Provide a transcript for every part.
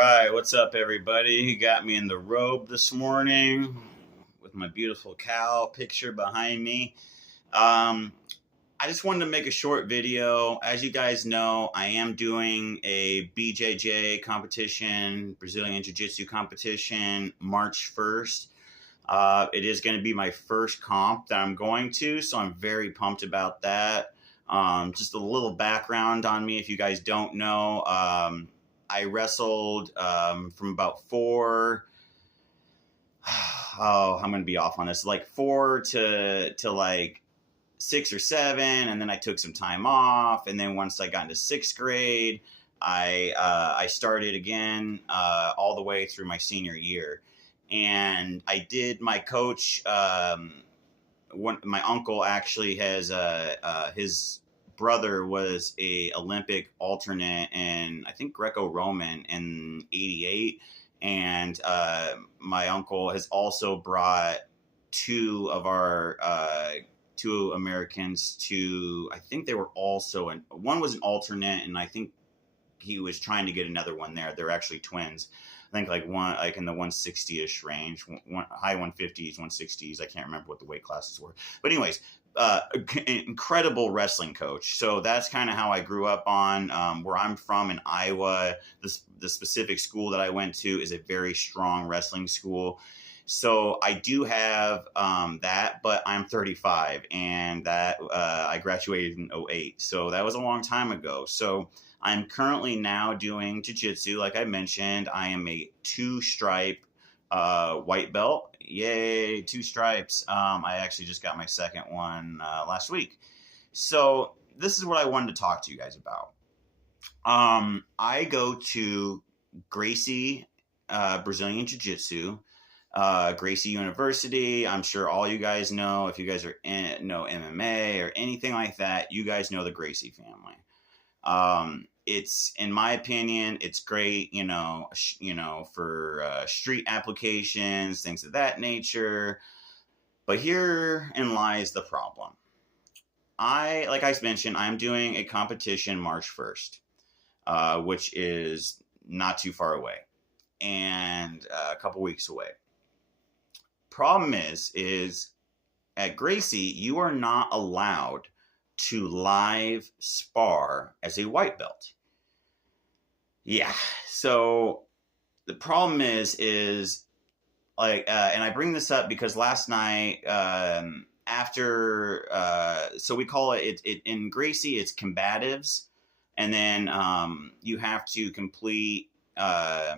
right, what's up, everybody? You got me in the robe this morning with my beautiful cow picture behind me. Um, I just wanted to make a short video. As you guys know, I am doing a BJJ competition, Brazilian Jiu-Jitsu competition, March 1st. It is going to be my first comp that I'm going to, so I'm very pumped about that. Just a little background on me, if you guys don't know. I wrestled from about I'm going to be off on this, like 4 to like 6 or 7, and then I took some time off, and then once I got into 6th grade, I started again all the way through my senior year. And I did my coach. My uncle actually has his brother was a Olympic alternate in, I think, Greco-Roman in '88, and my uncle has also brought two Americans to. I think they were also one was an alternate, and I think he was trying to get another one there. They're actually twins. I think like one, like in the 160-ish range, high 150s, 160s. I can't remember what the weight classes were. But anyways, incredible wrestling coach. So that's kind of how I grew up on where I'm from in Iowa. The specific school that I went to is a very strong wrestling school. So I do have that, but I'm 35, and that I graduated in '08. So that was a long time ago. So I'm currently now doing jiu-jitsu. Like I mentioned, I am a 2-stripe white belt. Yay, 2 stripes. I actually just got my second one last week. So this is what I wanted to talk to you guys about. I go to Gracie Brazilian Jiu-Jitsu, Gracie University. I'm sure all you guys know, if you guys know MMA or anything like that, you guys know the Gracie family. It's, in my opinion, it's great, for street applications, things of that nature. But herein lies the problem. Like I mentioned, I'm doing a competition March 1st, which is not too far away, and a couple weeks away. Problem is at Gracie, you are not allowed to live spar as a white belt. Yeah. So the problem is like, and I bring this up because last night, so we call it in Gracie, it's combatives. And then, you have to complete, at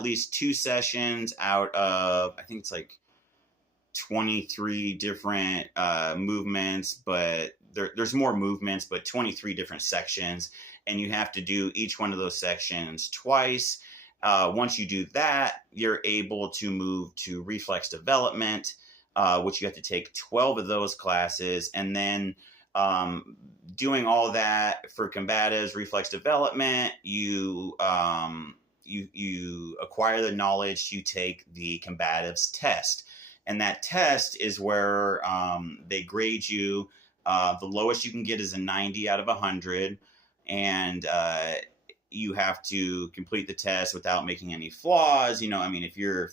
least 2 sessions out of, I think it's like 23 different movements, but there's more movements, but 23 different sections, and you have to do each one of those sections twice. Once you do that, you're able to move to reflex development, which you have to take 12 of those classes, and then doing all that for combatives, reflex development, you acquire the knowledge to take the combatives test. And that test is where they grade you. The lowest you can get is a 90 out of 100. And you have to complete the test without making any flaws. If your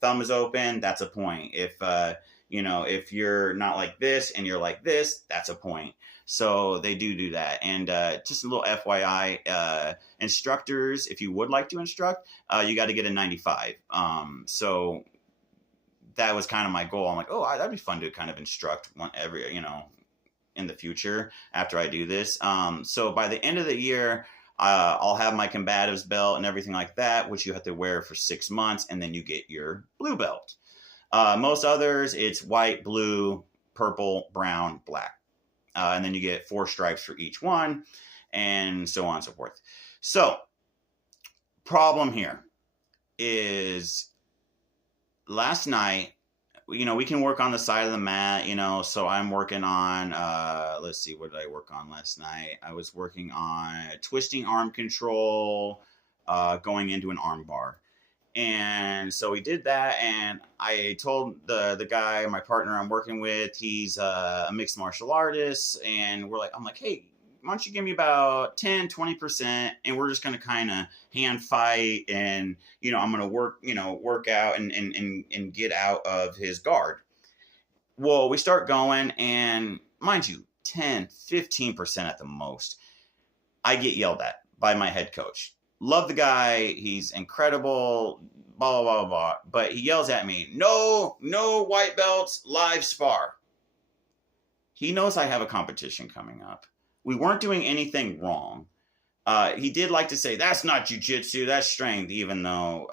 thumb is open, that's a point. If you're not like this and you're like this, that's a point. So they do that. And just a little FYI, instructors, if you would like to instruct, you got to get a 95. So that was kind of my goal. I'm like, oh, that'd be fun to kind of instruct in the future after I do this. So by the end of the year, I'll have my combatives belt and everything like that, which you have to wear for 6 months, and then you get your blue belt. Most others, it's white, blue, purple, brown, black. And then you get 4 stripes for each one, and so on and so forth. So, problem here is last night, we can work on the side of the mat, so I'm working on, let's see, what did I work on last night? I was working on twisting arm control, going into an arm bar. And so we did that, and I told the guy, my partner I'm working with, he's a mixed martial artist, and I'm like, hey, why don't you give me about 10, 20%, and we're just going to kind of hand fight, and, I'm going to work out and get out of his guard. Well, we start going, and mind you, 10, 15% at the most. I get yelled at by my head coach. Love the guy. He's incredible, blah, blah, blah, blah. But he yells at me, no white belts, live spar. He knows I have a competition coming up. We weren't doing anything wrong. He did like to say, that's not jiu-jitsu, that's strength, even though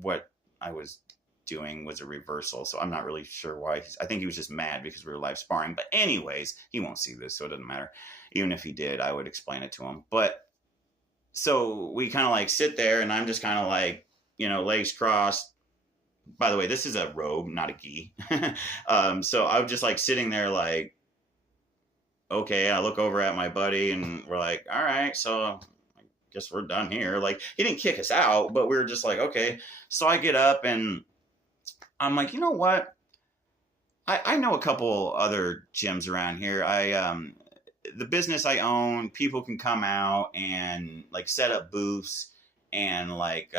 what I was doing was a reversal. So I'm not really sure why. I think he was just mad because we were live sparring. But anyways, he won't see this, so it doesn't matter. Even if he did, I would explain it to him. But so we kind of like sit there, and I'm just kind of like, legs crossed. By the way, this is a robe, not a gi. So I was just like sitting there like, okay, I look over at my buddy, and we're like, all right, so I guess we're done here. Like, he didn't kick us out, but we were just like, okay. So I get up, and I'm like, you know what? I know a couple other gyms around here. The business I own, people can come out and like set up booths, and like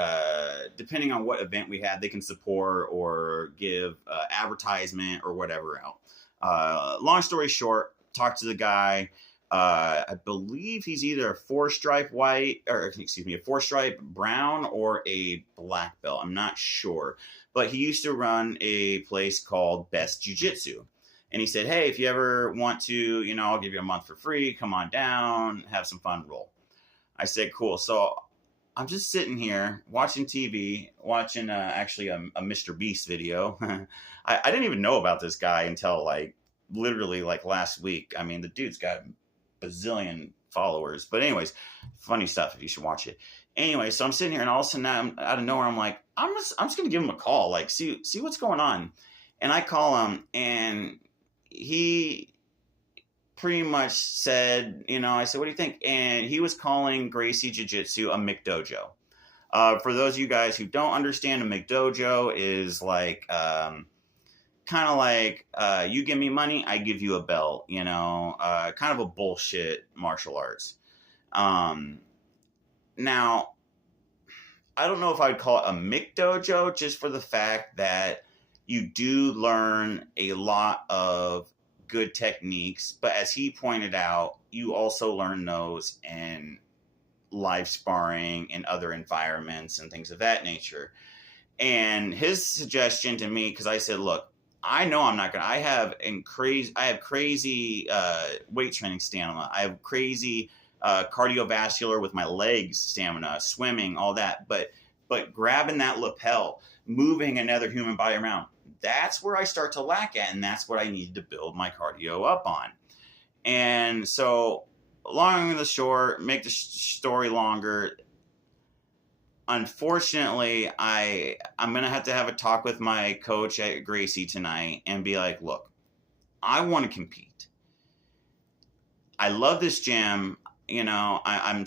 depending on what event we have, they can support or give advertisement or whatever else. Long story short, talked to the guy. I believe he's either a 4-stripe white, or a 4-stripe brown, or a black belt. I'm not sure, but he used to run a place called Best Jiu-Jitsu. And he said, hey, if you ever want to, I'll give you a month for free. Come on down, have some fun, roll. I said, cool. So I'm just sitting here watching TV, watching actually a Mr. Beast video. I didn't even know about this guy until like literally like last week. I mean, the dude's got a bazillion followers. But anyways, funny stuff if you should watch it. Anyway, so I'm sitting here, and all of a sudden out of nowhere, I'm like, I'm just going to give him a call, like see what's going on. And I call him, and he pretty much said, I said, what do you think? And he was calling Gracie Jiu-Jitsu a McDojo. For those of you guys who don't understand, a McDojo is like, kind of like, you give me money, I give you a belt, kind of a bullshit martial arts. Now, I don't know if I'd call it a McDojo, just for the fact that you do learn a lot of good techniques, but as he pointed out, you also learn those in live sparring in other environments and things of that nature. And his suggestion to me, because I said, look, I know I'm not gonna. I have crazy weight training stamina. I have crazy cardiovascular with my legs stamina, swimming, all that. But grabbing that lapel, moving another human body around, that's where I start to lack at, and that's what I need to build my cardio up on. And so, long and the short, make the story longer. Unfortunately, I'm going to have a talk with my coach at Gracie tonight and be like, look, I want to compete. I love this gym. I'm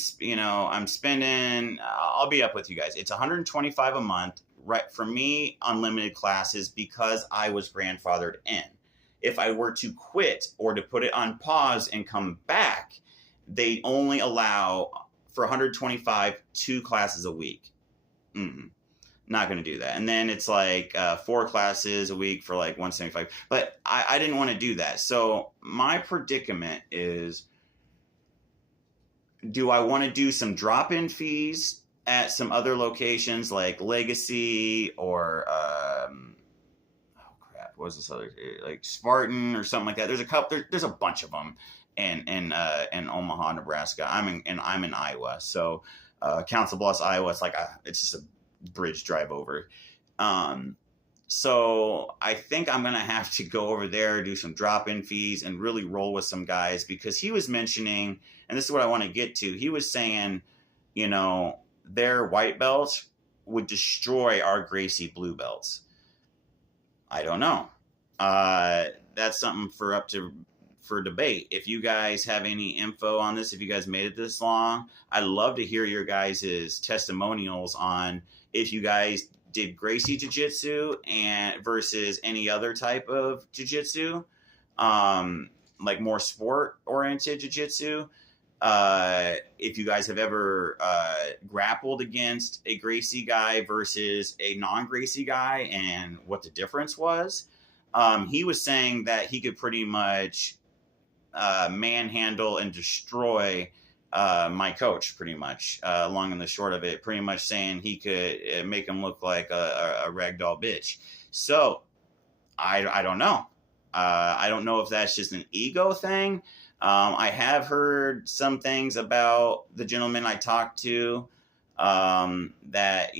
spending, I'll be up with you guys. It's $125 a month, right? For me, unlimited classes, because I was grandfathered in. If I were to quit or to put it on pause and come back, they only allow for 125, 2 classes a week. Not going to do that. And then it's like 4 classes a week for like 175. But I didn't want to do that. So my predicament is, do I want to do some drop-in fees at some other locations like Legacy or what was this other, like Spartan or something like that? There's a couple. There's a bunch of them in Omaha, Nebraska. I'm in Iowa, so Council Bluffs, Iowa. It's just a bridge drive over. So I think I'm gonna have to go over there, do some drop-in fees, and really roll with some guys, because he was mentioning, and this is what I want to get to. He was saying, their white belts would destroy our Gracie blue belts. I don't know. That's something for debate. If you guys have any info on this, if you guys made it this long, I'd love to hear your guys' testimonials on if you guys did Gracie Jiu-Jitsu and versus any other type of Jiu-Jitsu. like more sport oriented jiu-jitsu. If you guys have ever grappled against a Gracie guy versus a non-Gracie guy and what the difference was, he was saying that he could pretty much manhandle and destroy my coach, pretty much, long and the short of it, pretty much saying he could make him look like a ragdoll bitch. So I don't know. I don't know if that's just an ego thing. I have heard some things about the gentleman I talked to, that,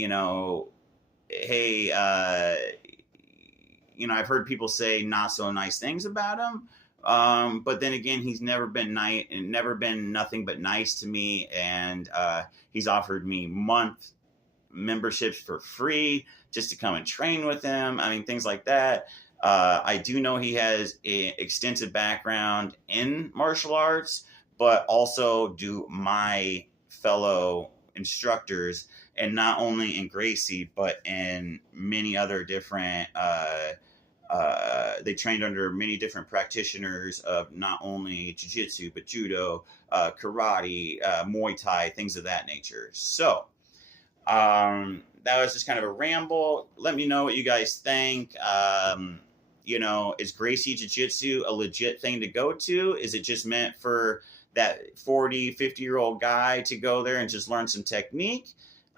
hey, I've heard people say not so nice things about him. But then again, he's never been nice and never been nothing but nice to me. And he's offered me month memberships for free just to come and train with him. I mean, things like that. I do know he has an extensive background in martial arts, but also do my fellow instructors, and not only in Gracie, but in many other different, they trained under many different practitioners of not only jiu-jitsu, but judo, karate, Muay Thai, things of that nature. So, that was just kind of a ramble. Let me know what you guys think. Is Gracie Jiu-Jitsu a legit thing to go to? Is it just meant for that 40, 50-year-old guy to go there and just learn some technique?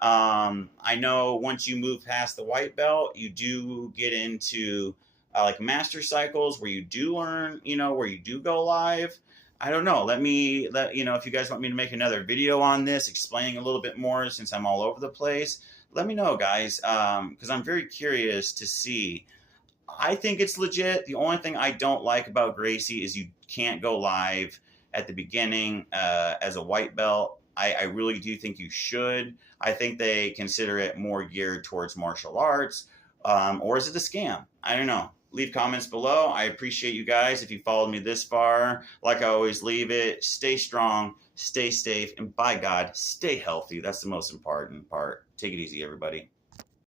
I know once you move past the white belt, you do get into like master cycles where you do learn, where you do go live. I don't know. If you guys want me to make another video on this, explaining a little bit more, since I'm all over the place, let me know, guys. Because I'm very curious to see. I think it's legit. The only thing I don't like about Gracie is you can't go live at the beginning as a white belt. I really do think you should. I think they consider it more geared towards martial arts. Or is it a scam? I don't know. Leave comments below. I appreciate you guys. If you followed me this far, like I always leave it, stay strong, stay safe, and by God, stay healthy. That's the most important part. Take it easy, everybody.